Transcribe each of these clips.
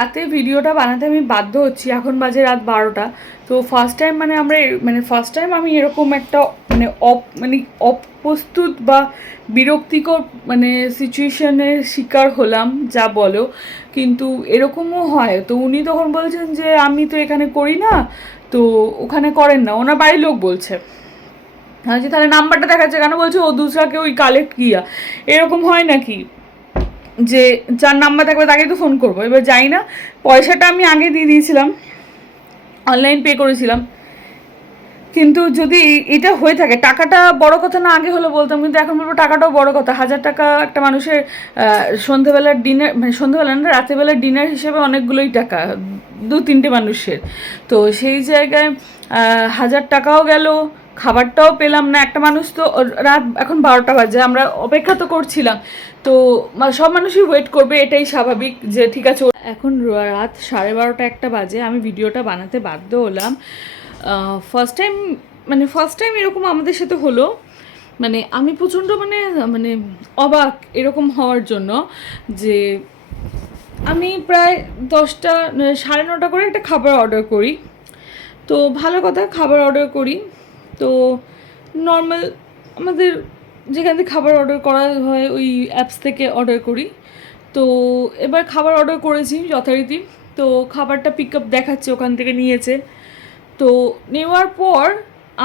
রাতে ভিডিওটা বানাতে আমি বাধ্য হচ্ছি। এখন বাজে রাত বারোটা। তো ফার্স্ট টাইম মানে আমরা মানে ফার্স্ট টাইম আমি এরকম একটা মানে অপ মানে অপ্রস্তুত বা বিরক্তিকর মানে সিচুয়েশনের শিকার হলাম যা বলো। কিন্তু এরকমও হয়। তো উনি তখন বলছেন যে আমি তো এখানে করি না তো ওখানে করেন না। ওনার বাড়ির লোক বলছে। আমি বলছি, তাহলে নাম্বারটা দেখাচ্ছে কেন? বলছে ও দুসরাকে ওই কালেক্ট কিয়া এরকম হয় নাকি? যে যার নাম্বার থাকবে তাকে তো ফোন করব। এবার যাই না পয়সাটা আমি আগে দিয়ে দিয়েছিলাম অনলাইন পে করেছিলাম। কিন্তু যদি এটা হয়ে থাকে টাকাটা বড় কথা না আগে হলে বলতাম কিন্তু এখন বলব টাকাটাও বড় কথা। হাজার টাকা একটা মানুষের আহ, সন্ধেবেলার ডিনার মানে সন্ধেবেলা না রাতেবেলার ডিনার হিসেবে অনেকগুলোই টাকা দু তিনটে মানুষের। তো সেই জায়গায় হাজার টাকাও গেল খাবারটাও পেলাম না। একটা মানুষ তো রাত এখন বারোটা বাজে, আমরা অপেক্ষা তো করছিলাম। তো সব মানুষই ওয়েট করবে, এটাই স্বাভাবিক যে ঠিক আছে এখন রাত সাড়ে বারোটা একটা বাজে, আমি ভিডিওটা বানাতে বাধ্য হলাম। ফার্স্ট টাইম মানে ফার্স্ট টাইম এরকম আমাদের সাথে হলো। মানে আমি প্রচণ্ড মানে মানে অবাক এরকম হওয়ার জন্য যে আমি প্রায় দশটা, সাড়ে নটা করে একটা খাবার অর্ডার করি। তো ভালো কথা, খাবার অর্ডার করি। তো নর্মাল আমাদের যেখান থেকে খাবার অর্ডার করা হয়, ওই অ্যাপস থেকে অর্ডার করি। তো এবার খাবার অর্ডার করেছি যথারীতি। তো খাবারটা পিক আপ দেখাচ্ছে, ওখান থেকে নিয়েছে। তো নেওয়ার পর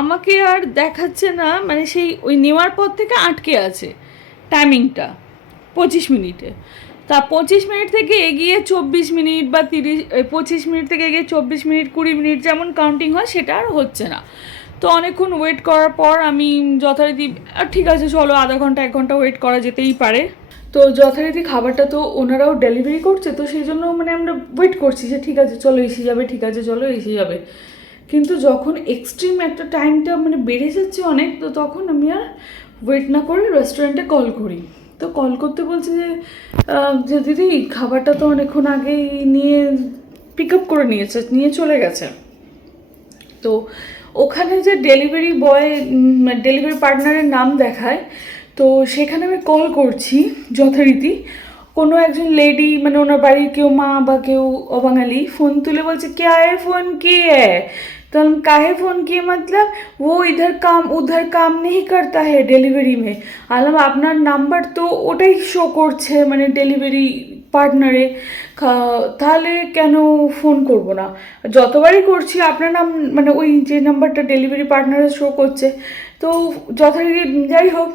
আমাকে আর দেখাচ্ছে না মানে সেই ওই নেওয়ার পর থেকে আটকে আছে টাইমিংটা পঁচিশ মিনিটে। তা পঁচিশ মিনিট থেকে এগিয়ে চব্বিশ মিনিট বা তিরিশ পঁচিশ মিনিট থেকে এগিয়ে চব্বিশ মিনিট, কুড়ি মিনিট যেমন কাউন্টিং হয়, সেটা আর হচ্ছে না। তো অনেকক্ষণ ওয়েট করার পর আমি যথারীতি "আহ, ঠিক আছে চলো আধা ঘণ্টা এক ঘণ্টা ওয়েট করা যেতেই পারে। তো যথারীতি খাবারটা তো ওনারাও ডেলিভারি করছে তো সেই জন্য মানে আমরা ওয়েট করছি যে ঠিক আছে চলো এসে যাবে ঠিক আছে চলো এসে যাবে। কিন্তু যখন এক্সট্রিম একটা টাইমটা মানে বেড়ে যাচ্ছে অনেক তো তখন আমি আর ওয়েট না করে রেস্টুরেন্টে কল করি। তো কল করতে বলছে যে যে দিদি খাবারটা তো অনেকক্ষণ আগেই নিয়ে পিক আপ করে নিয়েছে নিয়ে চলে গেছে। তো ওখানে যে ডেলিভারি বয় ডেলিভারি পার্টনারের নাম দেখায় তো সেখানে আমি কল করছি যথারীতি কোনো একজন লেডি মানে ওনার বাড়ির কেউ মা বা কেউ অবাঙালি ফোন তুলে বলছে কে আয়ে ফোন किए तो हम काहे फ़ोन किए मतलब वो इधर काम उधर काम नहीं करता है ডেলিভারি মে আলাম আপনার নাম্বার তো ওটাই শো করছে মানে ডেলিভারি পার্টনারে তাহলে কেন ফোন করব না? যতবারই করছি, আপনার নাম মানে ওই যে নাম্বারটা ডেলিভারি পার্টনারে শো করছে, তো যথারীতি যাই হোক,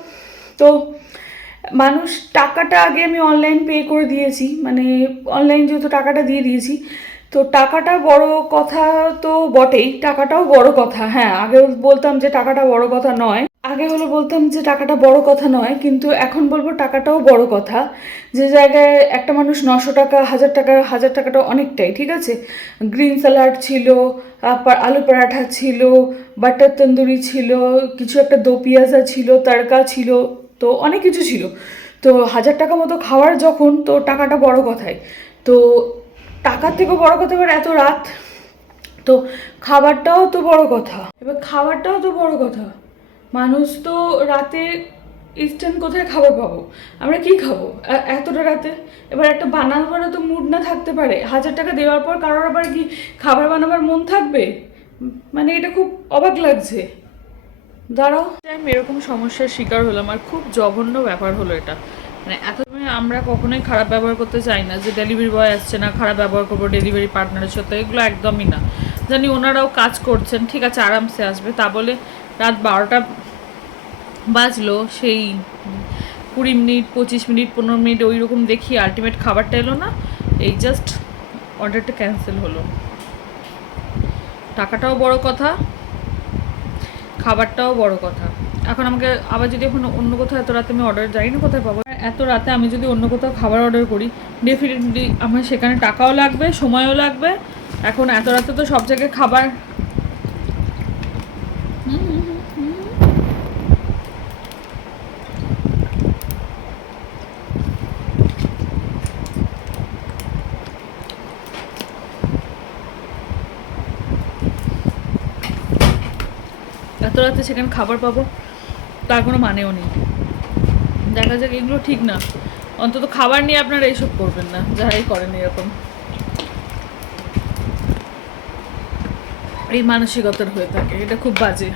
তো মানুষ টাকাটা আগে আমি অনলাইন পে করে দিয়েছি মানে অনলাইন যেহেতু টাকাটা দিয়ে দিয়েছি, তো টাকাটা বড় কথা তো বটেই, টাকাটাও বড় কথা হ্যাঁ আগে বলতাম যে টাকাটা বড় কথা নয় আগে হলো বলতাম যে টাকাটা বড় কথা নয়, কিন্তু এখন বলব টাকাটাও বড় কথা। যে জায়গায় একটা মানুষ নশো টাকা, হাজার টাকা, হাজার টাকাটা অনেকটাই, ঠিক আছে? গ্রিন স্যালাড ছিল আলু পরাঠা ছিল, বাটার তন্দুরি ছিল, কিছু একটা দো পিয়াজা ছিল, তড়কা ছিল, তো অনেক কিছু ছিল। তো হাজার টাকা মতো খাওয়ার যখন, তো টাকাটা বড় কথাই। তো টাকার থেকেও বড় কথা, এবার এত রাত, তো খাবারটাও তো বড় কথা। এবার খাবারটাও তো বড় কথা। মানুষ তো রাতে ইস্টার্ন কোথায় খাবার পাবো আমরা কি খাব? এতটা রাতে? এবার একটা বানাবার তো মুড না থাকতে পারে। হাজার টাকা দেওয়ার পর কারোর আবার কি খাবার বানাবার মন থাকবে? মানে এটা খুব অবাক লাগছে। দাঁড়াও। আমি এরকম সমস্যার শিকার হলাম আর খুব জঘন্য ব্যাপার হলো এটা। মানে এত আমরা কখনোই খারাপ ব্যবহার করতে চাই না। যে ডেলিভারি বয় আসছে না, খারাপ ব্যবহার করব ডেলিভারি পার্টনারের সাথে, এগুলো একদমই না। জানি ওনারাও কাজ করছেন, ঠিক আছে, আরামসে আসবে। তা বলে রাত বারোটা বাজলো, সেই কুড়ি মিনিট, পঁচিশ মিনিট, পনেরো মিনিট ওই রকম দেখি আলটিমেট খাবারটা এলো না, এই জাস্ট অর্ডারটা ক্যান্সেল হলো। টাকাটাও বড় কথা, খাবারটাও বড় কথা। এখন আমাকে আবার যদি এখন অন্য কোথাও, এত রাতে আমি অর্ডার জানি না কোথায় পাবো। এত রাতে আমি যদি অন্য কোথাও খাবার অর্ডার করি ডেফিনেটলি আমার সেখানে টাকাও লাগবে, সময়ও লাগবে। এখন এত রাতে তো সব জায়গায় খাবার এত রাতে সেখানে খাবার পাবো, তার কোনো মানেও নেই। দেখা যাক, এগুলো ঠিক না। অন্তত খাবার নিয়ে আপনারা এইসব করবেন না, যারাই করেন এরকম। এই মানসিকতার হয়ে থাকে, এটা খুব বাজে।